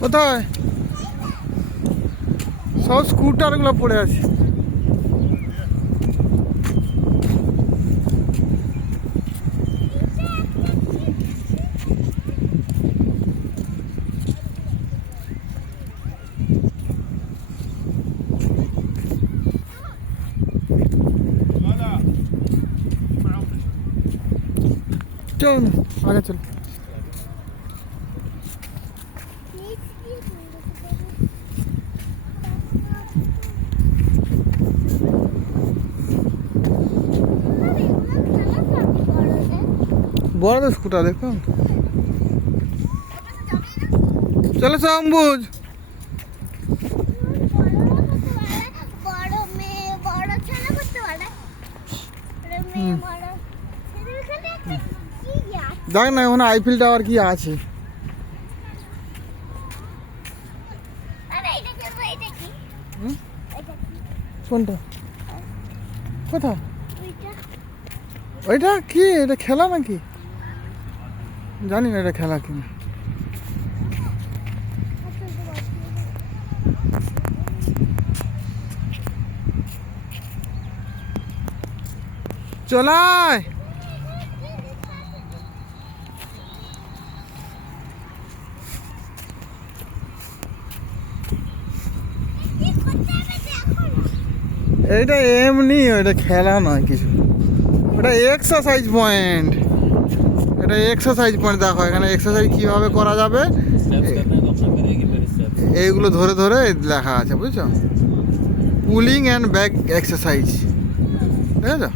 কোথায় সব স্কুটারগুলো পড়ে আছে। চল আগে চল। বড় স্কুটার দেখুন। চলো অম্বুজ। দেখ না ওখানে আইফেল টাওয়ার কি আছে। কোনটা কোথা ওইটা কি এটা খেলা নাকি জানি না এটা খেলা কি। চলায় এইটা এমনি ওইটা খেলা নয় কিছু, ওটা এক্সারসাইজ পয়েন্ট। এটা এক্সারসাইজ পয়েন্ট দেখো এখানে এক্সারসাইজ কিভাবে করা যাবে এইগুলো ধরে ধরে লেখা আছে বুঝছো, পুলিং অ্যান্ড ব্যাক এক্সারসাইজ, ঠিক আছে।